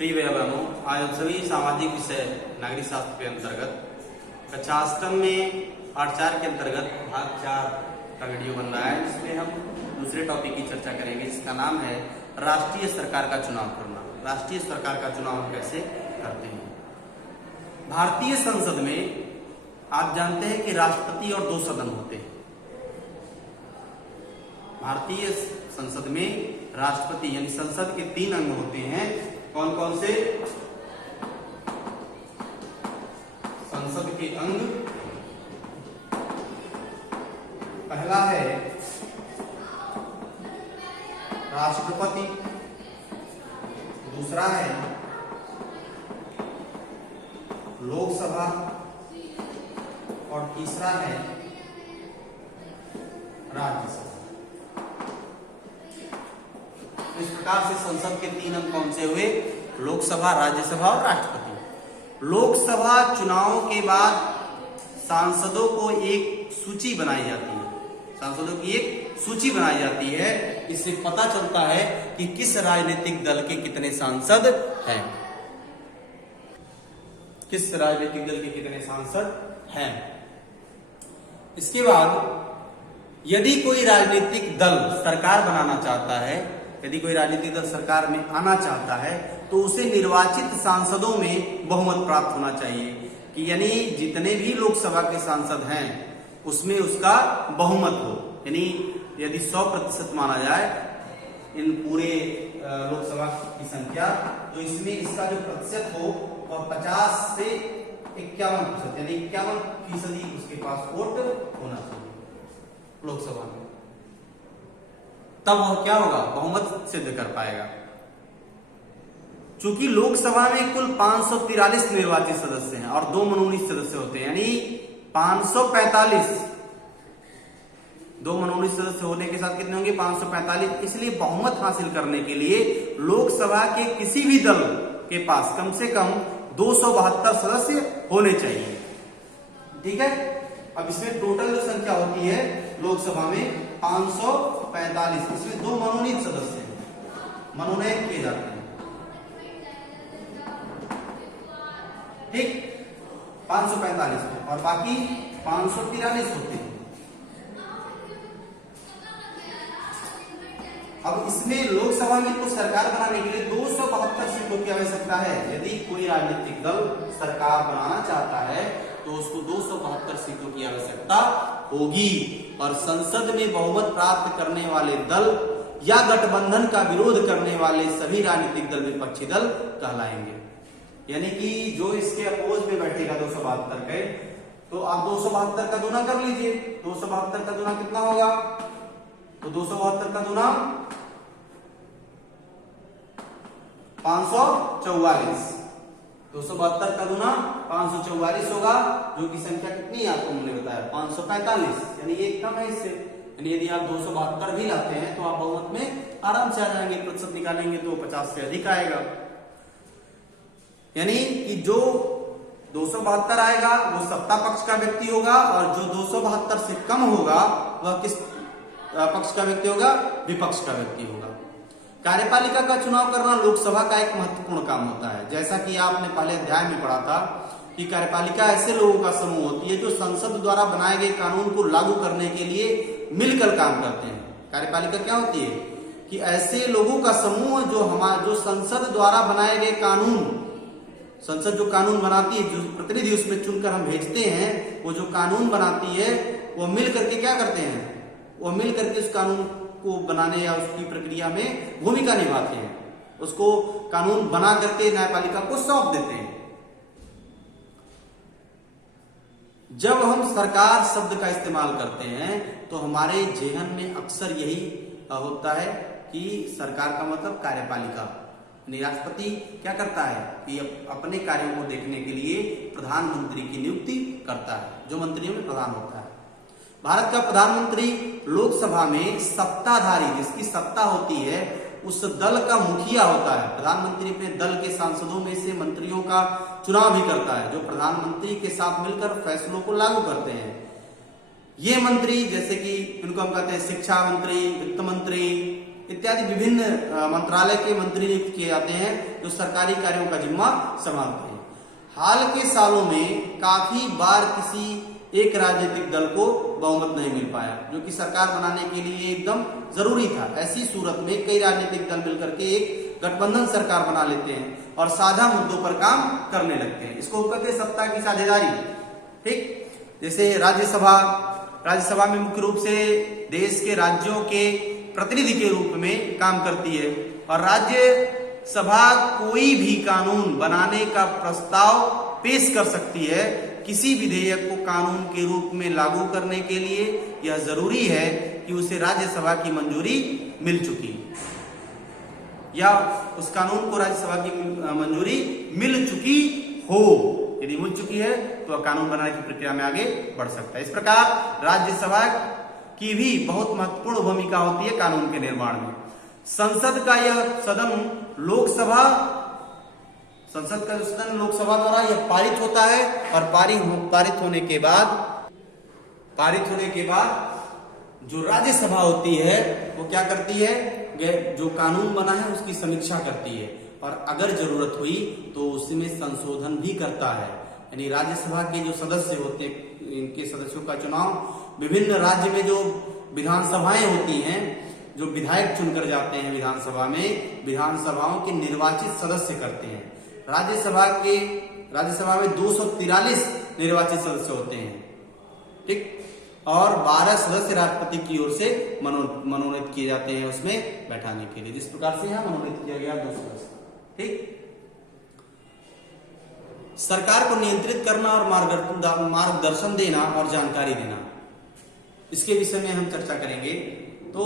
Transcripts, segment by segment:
प्रिय भाई बहनों, आज हम सभी सामाजिक विषय नागरिक शास्त्र के अंतर्गत कक्षा अष्टम में पाठ 4 के अंतर्गत भाग 4 का वीडियो बन रहा है, जिसमें हम दूसरे टॉपिक की चर्चा करेंगे, जिसका नाम है राष्ट्रीय सरकार का चुनाव करना। राष्ट्रीय सरकार का चुनाव हम कैसे करते हैं। भारतीय संसद में आप जानते हैं कि राष्ट्रपति और 2 सदन होते हैं। भारतीय संसद में राष्ट्रपति यानी संसद के 3 अंग होते हैं। कौन कौन से? संसद के अंग, पहला है राष्ट्रपति, दूसरा है लोकसभा और तीसरा है राज्यसभा। इस प्रकार से संसद के 3 अंग कौन से हुए? लोकसभा, राज्यसभा और राष्ट्रपति। लोकसभा चुनाव के बाद सांसदों को एक सूची बनाई जाती है। सांसदों की एक सूची बनाई जाती है। इससे पता चलता है कि किस राजनीतिक दल के कितने सांसद हैं। किस राजनीतिक दल के कितने सांसद हैं। इसके बाद यदि कोई राजनीतिक दल सरकार बनाना चाहता है, यदि कोई राजनीतिक दल सरकार में आना चाहता है, तो उसे निर्वाचित सांसदों में बहुमत प्राप्त होना चाहिए कि यानी जितने भी लोकसभा के सांसद हैं उसमें उसका बहुमत हो। यानी यदि 100% माना जाए इन पूरे लोकसभा की संख्या, तो इसमें इसका जो प्रतिशत हो वह 50 से 51%, यानी 51% उसके पास वोट होना चाहिए लोकसभा में। तब वह क्या होगा? बहुमत सिद्ध कर पाएगा। चूंकि लोकसभा में कुल 543 निर्वाचित सदस्य हैं और 2 मनोनीत सदस्य होते हैं, यानी 545। 2 मनोनीत सदस्य होने के साथ कितने होंगे? 545। इसलिए बहुमत हासिल करने के लिए लोकसभा के किसी भी दल के पास कम से कम 272 सदस्य होने चाहिए। ठीक है। अब इसमें टोटल जो संख्या होती है लोकसभा में 545, इसमें 2 मनोनीत सदस्य हैं, मनोनयन किए जाते हैं। ठीक, 545 में, और बाकी 543 होते हैं। अब इसमें लोकसभा में कुछ सरकार बनाने के लिए 272 सीटों की आवश्यकता है। यदि कोई राजनीतिक दल सरकार बनाना चाहता है तो उसको 272 सीटों की आवश्यकता होगी। और संसद में बहुमत प्राप्त करने वाले दल या गठबंधन का विरोध करने वाले सभी राजनीतिक दल विपक्षी दल कहलाएंगे। यानी कि जो इसके अपोज में बैठेगा 272 के, तो आप 272 का दूना कर लीजिए। 272 का दूना कितना होगा? तो 272 का दूना 544। 272 का दूना 544 होगा, जो की संख्या कितनी है आपको हमने बताया? 545, यानी एक कम है इससे। यानी यदि आप 272 भी लाते हैं तो आप बहुमत में आराम से आ जाएंगे। प्रतिशत निकालेंगे तो 50 से अधिक आएगा। यानी कि जो 272 आएगा वो सत्ता पक्ष का व्यक्ति होगा, और जो 272 से कम होगा वह किस पक्ष का व्यक्ति होगा? विपक्ष का व्यक्ति होगा। कार्यपालिका का चुनाव करना लोकसभा का एक महत्वपूर्ण काम होता है। जैसा कि आपने पहले अध्याय में पढ़ा था कि कार्यपालिका ऐसे लोगों का समूह होती है जो संसद द्वारा बनाए गए कानून को लागू करने के लिए मिलकर काम करते हैं। कार्यपालिका क्या होती है? कि ऐसे लोगों का समूह जो संसद द्वारा बनाए गए कानून, संसद जो कानून बनाती है, जो प्रतिनिधि उसमें चुनकर हम भेजते हैं, वो जो कानून बनाती है वो मिल करके क्या करते हैं? वो मिल करके उस कानून को बनाने या उसकी प्रक्रिया में भूमिका निभाते हैं। उसको कानून बना करके न्यायपालिका को सौंप देते हैं। जब हम सरकार शब्द का इस्तेमाल करते हैं तो हमारे जेहन में अक्सर यही होता है कि सरकार का मतलब कार्यपालिका। राष्ट्रपति क्या करता है कि अपने कार्यों को देखने के लिए प्रधानमंत्री की नियुक्ति करता है, जो मंत्रियों में प्रधान होता है। भारत का प्रधानमंत्री लोकसभा में सत्ताधारी, जिसकी सत्ता होती है, उस दल का मुखिया होता है। प्रधानमंत्री अपने दल के सांसदों में से मंत्रियों का चुनाव भी करता है, जो प्रधानमंत्री के साथ मिलकर फैसलों को लागू करते हैं। ये मंत्री जैसे कि इनको हम कहते हैं शिक्षा मंत्री, वित्त मंत्री, इत्यादि विभिन्न मंत्रालय के मंत्री नियुक्त किए जाते हैं जो सरकारी कार्यों का जिम्मा संभालते हैं। हाल के सालों में काफी बार किसी एक राजनीतिक दल को बहुमत नहीं मिल पाया, जो कि सरकार बनाने के लिए एकदम जरूरी था। ऐसी सूरत में कई राजनीतिक दल मिलकर के एक गठबंधन सरकार बना लेते हैं और साझा मुद्दों पर काम करने लगते हैं। इसको कहते हैं सत्ता की साझेदारी। ठीक, जैसे राज्यसभा में मुख्य रूप से देश के राज्यों के प्रतिनिधि के रूप में काम करती है और राज्यसभा कोई भी कानून बनाने का प्रस्ताव पेश कर सकती है। किसी विधेयक को कानून के रूप में लागू करने के लिए यह जरूरी है कि उसे राज्यसभा की मंजूरी मिल चुकी या उस कानून को राज्यसभा की मंजूरी मिल चुकी हो। यदि मिल चुकी है तो कानून बनाने की प्रक्रिया में आगे बढ़ सकता है। इस प्रकार राज्यसभा की भी बहुत महत्वपूर्ण भूमिका होती है कानून के निर्माण में। संसद का यह सदन लोकसभा द्वारा यह पारित होता है और पारित होने के बाद जो राज्यसभा होती है वो क्या करती है, जो कानून बना है उसकी समीक्षा करती है और अगर जरूरत हुई तो उसमें संशोधन भी करता है। यानी राज्यसभा के जो सदस्य होते हैं, इनके सदस्यों का चुनाव विभिन्न राज्य में जो विधानसभाएं होती हैं, जो विधायक चुनकर जाते हैं विधानसभा में, विधानसभाओं के निर्वाचित सदस्य करते हैं। राज्यसभा में 243 निर्वाचित सदस्य होते हैं। ठीक, और 12 सदस्य राष्ट्रपति की ओर से मनोनीत किए जाते हैं उसमें बैठाने के लिए। जिस प्रकार से यहां मनोनीत किया गया 2 सदस्य। ठीक, सरकार को नियंत्रित करना और मार्गदर्शन देना और जानकारी देना, इसके विषय में हम चर्चा करेंगे। तो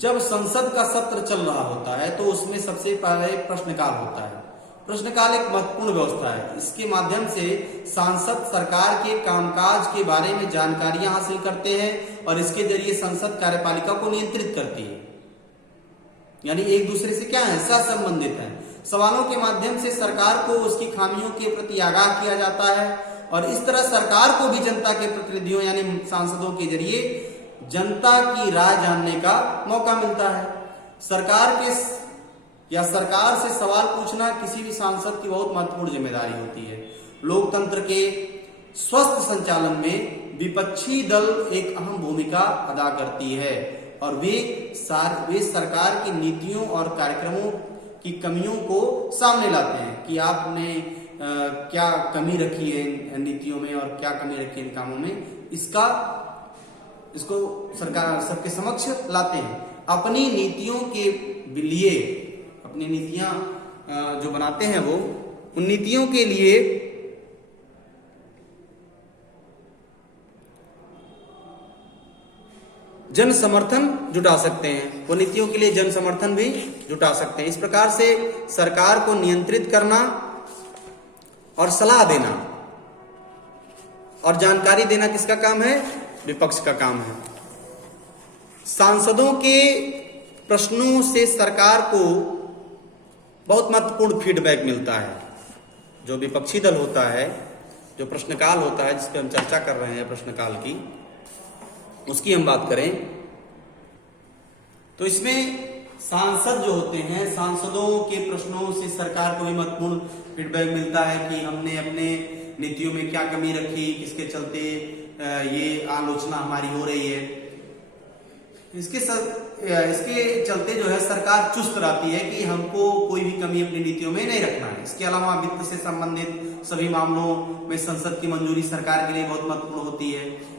जब संसद का सत्र चल रहा होता है तो उसमें सबसे पहले प्रश्नकाल होता है। प्रश्नकाल एक महत्वपूर्ण व्यवस्था है। इसके माध्यम से सांसद सरकार के कामकाज के बारे में जानकारियां हासिल करते हैं और इसके जरिए संसद कार्यपालिका को नियंत्रित करती है। यानी एक दूसरे से क्या है, सहसंबंधित है। सवालों के माध्यम से सरकार को उसकी खामियों के प्रति आगाह किया जाता है और इस तरह सरकार को भी जनता के प्रतिनिधियों यानी सांसदों के जरिए जनता की राय जानने का मौका मिलता है। सरकार से सवाल पूछना किसी भी सांसद की बहुत महत्वपूर्ण जिम्मेदारी होती है। लोकतंत्र के स्वस्थ संचालन में विपक्षी दल एक अहम भूमिका अदा करती है और वे सरकार की नीतियों और कार्यक्रमों की कमियों को सामने लाते हैं कि आपने क्या कमी रखी है नीतियों में और क्या कमी रखी है इन कामों में, इसको सरकार सबके समक्ष लाते हैं। अपनी नीतियों के लिए, अपनी नीतियां जो बनाते हैं वो उन नीतियों के लिए जन समर्थन जुटा सकते हैं, वो नीतियों के लिए जन समर्थन भी जुटा सकते हैं। इस प्रकार से सरकार को नियंत्रित करना और सलाह देना और जानकारी देना किसका काम है, विपक्ष का काम है। सांसदों के प्रश्नों से सरकार को बहुत महत्वपूर्ण फीडबैक मिलता है। जो विपक्षी दल होता है, जो प्रश्नकाल होता है जिस पर हम चर्चा कर रहे हैं प्रश्नकाल की, उसकी हम बात करें तो इसमें सांसद जो होते हैं, सांसदों के प्रश्नों से सरकार को भी महत्वपूर्ण फीडबैक मिलता है कि हमने अपने नीतियों में क्या कमी रखी, किसके चलते ये आलोचना हमारी हो रही है। इसके चलते जो है सरकार चुस्त रहती है कि हमको कोई भी कमी अपनी नीतियों में नहीं रखना है। इसके अलावा वित्त से संबंधित सभी मामलों में संसद की मंजूरी सरकार के लिए बहुत महत्वपूर्ण होती है।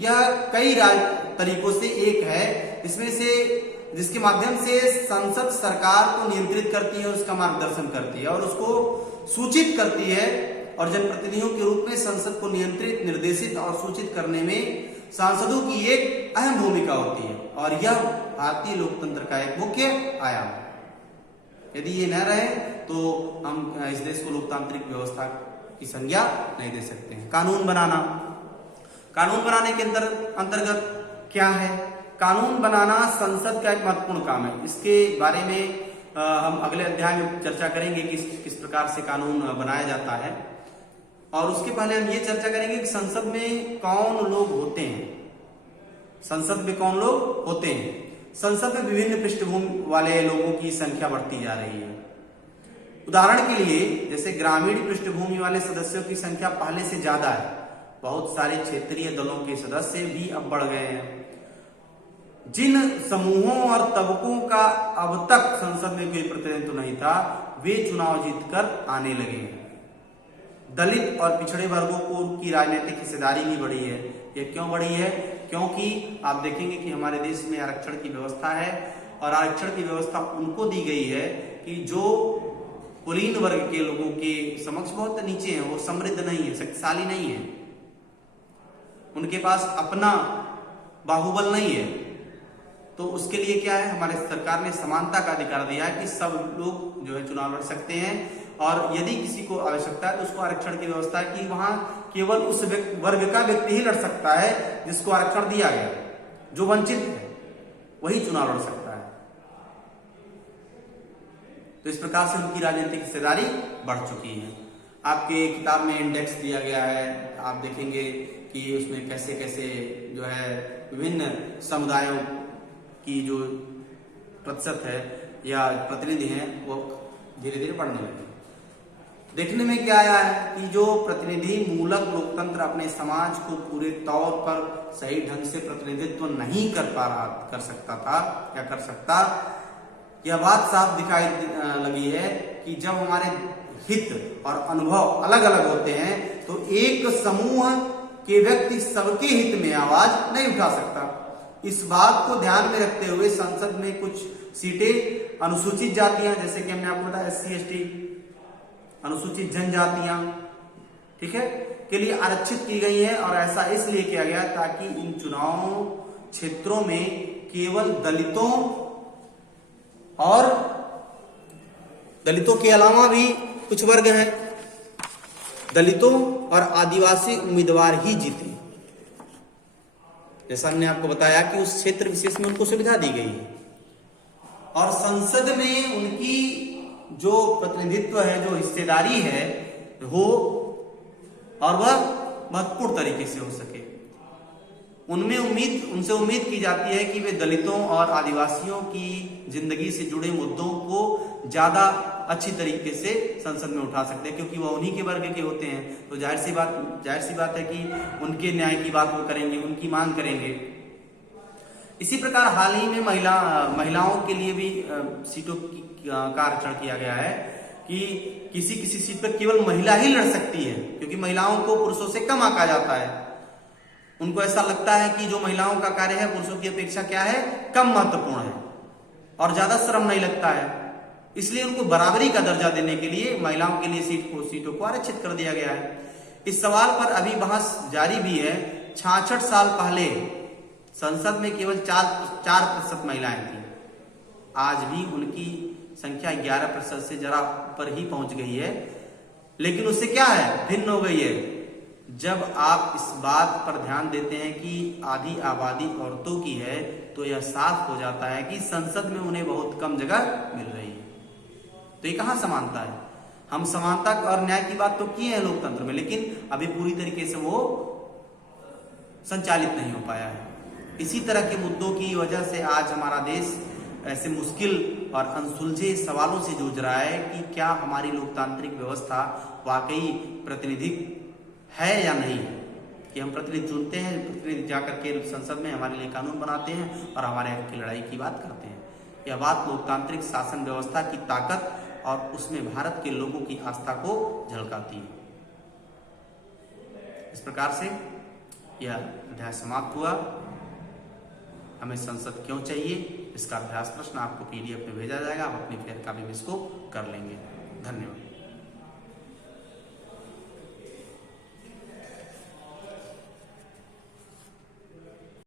यह कई तरीकों से एक है इसमें से जिसके माध्यम से संसद सरकार को नियंत्रित करती है, उसका मार्गदर्शन करती है और उसको सूचित करती है और जनप्रतिनिधियों के रूप में संसद को नियंत्रित, निर्देशित और सूचित करने में सांसदों की एक अहम भूमिका होती है और यह भारतीय लोकतंत्र का एक मुख्य आयाम है। यदि ये न रहे तो हम इस देश को लोकतांत्रिक व्यवस्था की संज्ञा नहीं दे सकते हैं। कानून बनाने के अंतर्गत क्या है? कानून बनाना संसद का एक महत्वपूर्ण काम है। इसके बारे में हम अगले अध्याय में चर्चा करेंगे कि किस प्रकार से कानून बनाया जाता है और उसके पहले हम ये चर्चा करेंगे कि संसद में कौन लोग होते हैं। संसद में कौन लोग होते हैं? संसद में विभिन्न पृष्ठभूमि वाले लोगों की संख्या बढ़ती जा रही है। उदाहरण के लिए जैसे ग्रामीण पृष्ठभूमि वाले सदस्यों की संख्या पहले से ज्यादा है। बहुत सारे क्षेत्रीय दलों के सदस्य भी अब बढ़ गए हैं। जिन समूहों और तबकों का अब तक संसद में कोई प्रतिनिधित्व नहीं था, वे चुनाव जीतकर आने लगे हैं। दलित और पिछड़े वर्गों को की राजनीतिक हिस्सेदारी भी बढ़ी है। यह क्यों बढ़ी है? क्योंकि आप देखेंगे कि हमारे देश में आरक्षण की व्यवस्था है और आरक्षण की व्यवस्था उनको दी गई है कि जो कुलीन वर्ग के लोगों के समक्ष बहुत नीचे हैं, वो समृद्ध नहीं है, शक्तिशाली नहीं है, उनके पास अपना बाहुबल नहीं है। तो उसके लिए क्या है, हमारे सरकार ने समानता का अधिकार दिया है कि सब लोग जो है चुनाव लड़ सकते हैं और यदि किसी को आवश्यकता है तो उसको आरक्षण की व्यवस्था है कि वहां केवल उस वर्ग का व्यक्ति ही लड़ सकता है जिसको आरक्षण दिया गया। जो वंचित है वही चुनाव लड़ सकता है। तो इस प्रकार से उनकी राजनीतिक हिस्सेदारी बढ़ चुकी है। आपके किताब में इंडेक्स दिया गया है, आप देखेंगे कि उसमें कैसे कैसे जो है विभिन्न समुदायों की जो प्रतिशत है या प्रतिनिधि हैं वो धीरे धीरे बढ़ने लगे। देखने में क्या आया है कि जो प्रतिनिधि मूलक लोकतंत्र अपने समाज को पूरे तौर पर सही ढंग से प्रतिनिधित्व नहीं कर सकता, यह बात साफ दिखाई लगी है कि जब हमारे हित और अनुभव अलग अलग होते हैं तो एक समूह के व्यक्ति सबके हित में आवाज नहीं उठा सकता। इस बात को ध्यान में रखते हुए संसद में कुछ सीटें अनुसूचित जातियां, जैसे कि हमने आपको बताया SC ST, अनुसूचित जनजातियां, ठीक है, के लिए आरक्षित की गई है। और ऐसा इसलिए किया गया ताकि इन चुनाव क्षेत्रों में केवल दलितों के अलावा भी कुछ वर्ग हैं, दलितों और आदिवासी उम्मीदवार ही जीते। जैसा हमने आपको बताया कि उस क्षेत्र विशेष में उनको सुविधा दी गई है और संसद में उनकी जो प्रतिनिधित्व है, जो हिस्सेदारी है हो और वह महत्वपूर्ण तरीके से हो सके। उनसे उम्मीद की जाती है कि वे दलितों और आदिवासियों की जिंदगी से जुड़े मुद्दों को ज्यादा अच्छी तरीके से संसद में उठा सकते हैं, क्योंकि वह उन्हीं के वर्ग के होते हैं। तो जाहिर सी बात है कि उनके न्याय की बात वो करेंगे, उनकी मांग करेंगे। इसी प्रकार हाल ही में महिलाओं के लिए भी सीटों का आरक्षण किया गया है कि किसी सीट पर केवल महिला ही लड़ सकती है, क्योंकि महिलाओं को पुरुषों से कम आंका जाता है। उनको ऐसा लगता है कि जो महिलाओं का कार्य है पुरुषों की अपेक्षा क्या है, कम महत्वपूर्ण है और ज्यादा श्रम नहीं लगता है। इसलिए उनको बराबरी का दर्जा देने के लिए महिलाओं के लिए सीटों को आरक्षित कर दिया गया है। इस सवाल पर अभी बहस जारी भी है। 66 साल पहले संसद में केवल 4% महिलाएं थी। आज भी उनकी संख्या 11% से जरा ऊपर ही पहुंच गई है, लेकिन उससे क्या है, भिन्न हो गई है। जब आप इस बात पर ध्यान देते हैं कि आधी आबादी औरतों की है, तो यह साफ हो जाता है कि संसद में उन्हें बहुत कम जगह मिल रही है। तो ये कहां समानता है? हम समानता और न्याय की बात तो की है लोकतंत्र में, लेकिन अभी पूरी तरीके से वो संचालित नहीं हो पाया है। इसी तरह के मुद्दों की वजह से आज हमारा देश ऐसे मुश्किल और अनसुलझे सवालों से जूझ रहा है कि क्या हमारी लोकतांत्रिक व्यवस्था वाकई प्रातिनिधिक है या नहीं, कि हम प्रतिनिधि चुनते हैं, प्रतिनिधि जाकर के संसद में हमारे लिए कानून बनाते हैं और हमारे हक की लड़ाई की बात करते हैं। यह बात लोकतांत्रिक शासन व्यवस्था की ताकत और उसमें भारत के लोगों की आस्था को झलकाती है। इस प्रकार से यह अध्याय समाप्त हुआ। हमें संसद क्यों चाहिए, इसका अभ्यास प्रश्न आपको PDF में भेजा जाएगा। आप अपनी फेयर कॉपी में इसको कर लेंगे। धन्यवाद।